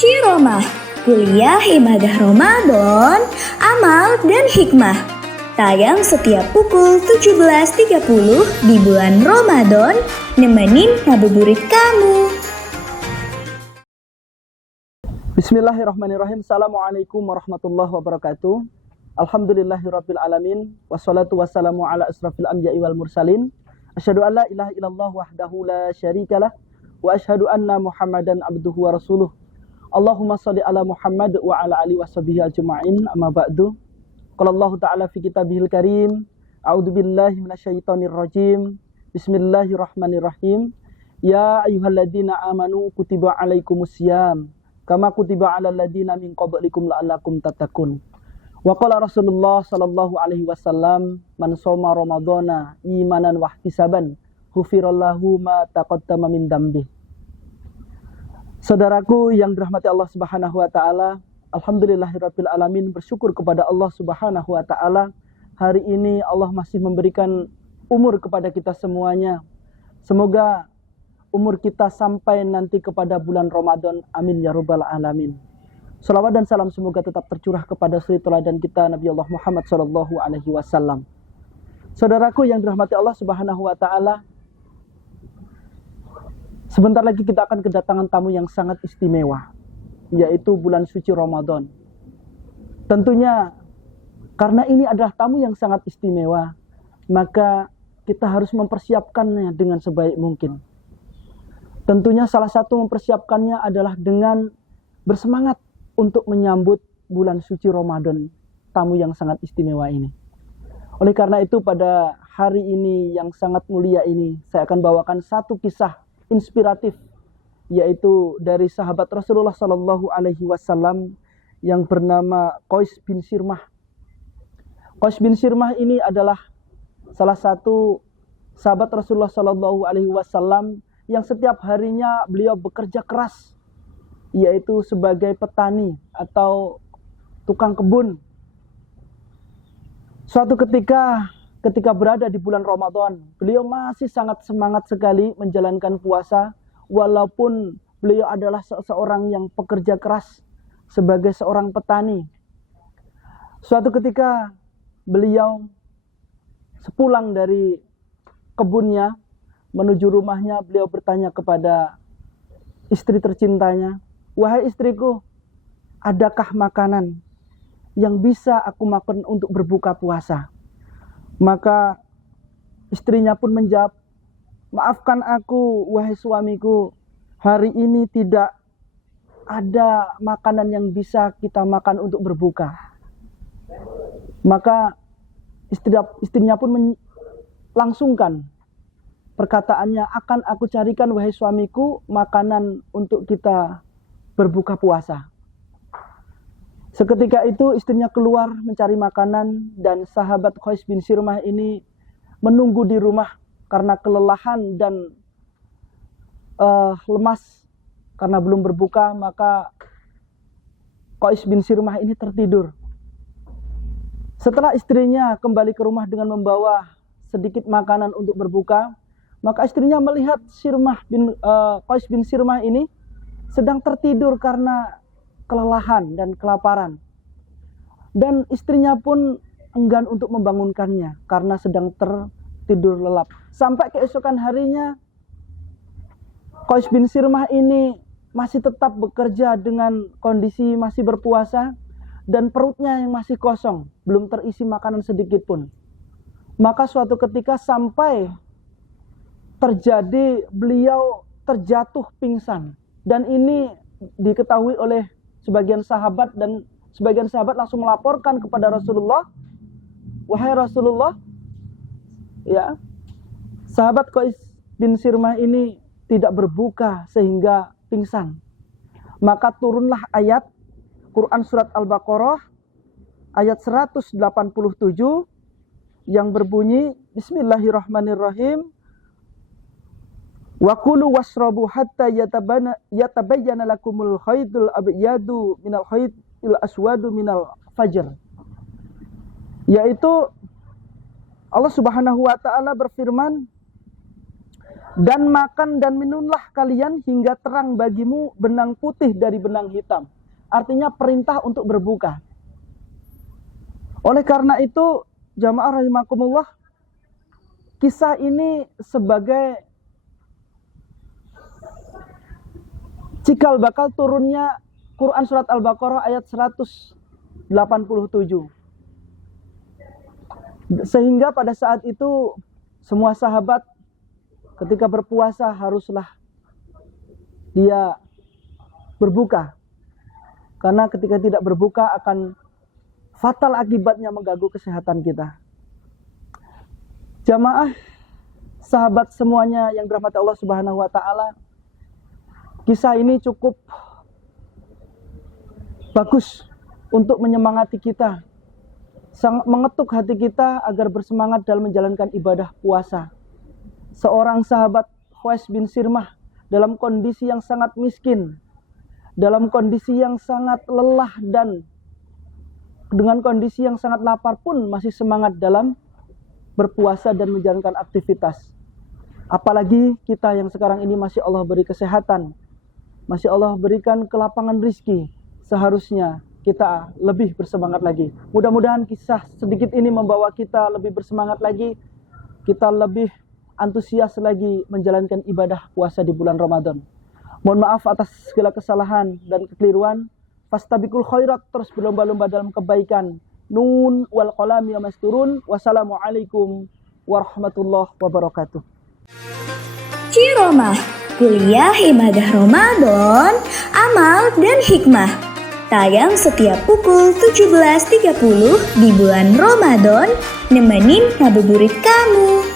Ciromah, kuliah ibadah Ramadan, amal dan hikmah. Tayang setiap pukul 17.30 di bulan Ramadan, nemenin ngabuburit kamu. Bismillahirrahmanirrahim. Assalamualaikum warahmatullahi wabarakatuh. Alhamdulillahirabbil alamin, wassalatu wassalamu ala asrafil anbiya'i wal mursalin. Asyhadu an la ilaha illallah wahdahu la syarikalah wa asyhadu anna Muhammadan abduhu wa rasuluh. Allahumma shalli ala Muhammad wa ala alihi washabihi ajma'in. Amma ba'du. Qala Allah ta'ala fi kitabihil karim, a'udzu billahi minasyaitonir rajim. Bismillahirrahmanirrahim. Ya ayyuhalladzina amanu kutiba alaikumusiyam kama kutiba alal ladzina min qablikum la'allakum tattaqun. Wa qala Rasulullah sallallahu alaihi wasallam, man shoma ramadhana imanan wa ihtisaban ghufirallahu ma taqaddama min dzambi. Saudaraku yang dirahmati Allah Subhanahu wa taala, alhamdulillahirabbil alamin, bersyukur kepada Allah Subhanahu wa taala. Hari ini Allah masih memberikan umur kepada kita semuanya. Semoga umur kita sampai nanti kepada bulan Ramadan. Amin ya rabbal alamin. Salawat dan salam semoga tetap tercurah kepada suri teladan kita Nabi Allah Muhammad sallallahu alaihi wasallam. Saudaraku yang dirahmati Allah Subhanahu wa taala, sebentar lagi kita akan kedatangan tamu yang sangat istimewa, yaitu bulan suci Ramadan. Tentunya karena ini adalah tamu yang sangat istimewa, maka kita harus mempersiapkannya dengan sebaik mungkin. Tentunya salah satu mempersiapkannya adalah dengan bersemangat untuk menyambut bulan suci Ramadan, tamu yang sangat istimewa ini. Oleh karena itu pada hari ini yang sangat mulia ini, saya akan bawakan satu kisah inspiratif, yaitu dari sahabat Rasulullah Sallallahu Alaihi Wasallam yang bernama Qais bin Sirmah. Qais bin Sirmah ini adalah salah satu sahabat Rasulullah Sallallahu Alaihi Wasallam yang setiap harinya beliau bekerja keras, yaitu sebagai petani atau tukang kebun. Suatu ketika berada di bulan Ramadan, beliau masih sangat semangat sekali menjalankan puasa, walaupun beliau adalah seorang yang pekerja keras sebagai seorang petani. Suatu ketika beliau sepulang dari kebunnya menuju rumahnya, beliau bertanya kepada istri tercintanya, "Wahai istriku, adakah makanan yang bisa aku makan untuk berbuka puasa?" Maka istrinya pun menjawab, "Maafkan aku, wahai suamiku, hari ini tidak ada makanan yang bisa kita makan untuk berbuka." Maka istrinya pun melangsungkan perkataannya, "Akan aku carikan, wahai suamiku, makanan untuk kita berbuka puasa." Seketika itu istrinya keluar mencari makanan, dan sahabat Qais bin Sirmah ini menunggu di rumah karena kelelahan dan lemas karena belum berbuka. Maka Qais bin Sirmah ini tertidur. Setelah istrinya kembali ke rumah dengan membawa sedikit makanan untuk berbuka, maka istrinya melihat Qais bin Sirmah ini sedang tertidur karena kelelahan dan kelaparan. Dan istrinya pun enggan untuk membangunkannya karena sedang tertidur lelap. Sampai keesokan harinya, Qais bin Sirmah ini masih tetap bekerja dengan kondisi masih berpuasa dan perutnya yang masih kosong, belum terisi makanan sedikit pun. Maka suatu ketika sampai terjadi beliau terjatuh pingsan, dan ini diketahui oleh sebagian sahabat, dan sebagian sahabat langsung melaporkan kepada Rasulullah, "Wahai Rasulullah, ya, sahabat Qais bin Sirmah ini tidak berbuka sehingga pingsan." Maka turunlah ayat Quran surat Al-Baqarah ayat 187 yang berbunyi, Bismillahirrahmanirrahim, "Wa kulu washrabu hatta yatabayyana lakumul khaytul abyadu minal khaytil aswadu minal fajr." Yaitu Allah Subhanahu wa taala berfirman, Dan makan dan minumlah kalian hingga terang bagimu benang putih dari benang hitam. Artinya perintah untuk berbuka. Oleh karena itu, jamaah rahimakumullah, kisah ini sebagai cikal bakal turunnya Quran surat Al-Baqarah ayat 187. Sehingga pada saat itu semua sahabat ketika berpuasa haruslah dia berbuka. Karena ketika tidak berbuka akan fatal akibatnya mengganggu kesehatan kita. Jamaah, sahabat semuanya yang dirahmati Allah Subhanahu wa taala, kisah ini cukup bagus untuk menyemangati kita, mengetuk hati kita agar bersemangat dalam menjalankan ibadah puasa. Seorang sahabat Khuwailid bin Sirmah dalam kondisi yang sangat miskin, dalam kondisi yang sangat lelah dan dengan kondisi yang sangat lapar pun masih semangat dalam berpuasa dan menjalankan aktivitas. Apalagi kita yang sekarang ini masih Allah beri kesehatan, masih Allah berikan kelapangan rizki, seharusnya kita lebih bersemangat lagi. Mudah-mudahan kisah sedikit ini membawa kita lebih bersemangat lagi, kita lebih antusias lagi menjalankan ibadah puasa di bulan Ramadan. Mohon maaf atas segala kesalahan dan kekeliruan. Fastabiqul khairat, terus berlomba-lomba dalam kebaikan. Nun wal qalami wa masturun. Wassalamualaikum warahmatullahi wabarakatuh. Ciromah, kuliah ibadah Ramadan, amal dan hikmah. Tayang setiap pukul 17.30 di bulan Ramadan, nemenin ngabuburit kamu.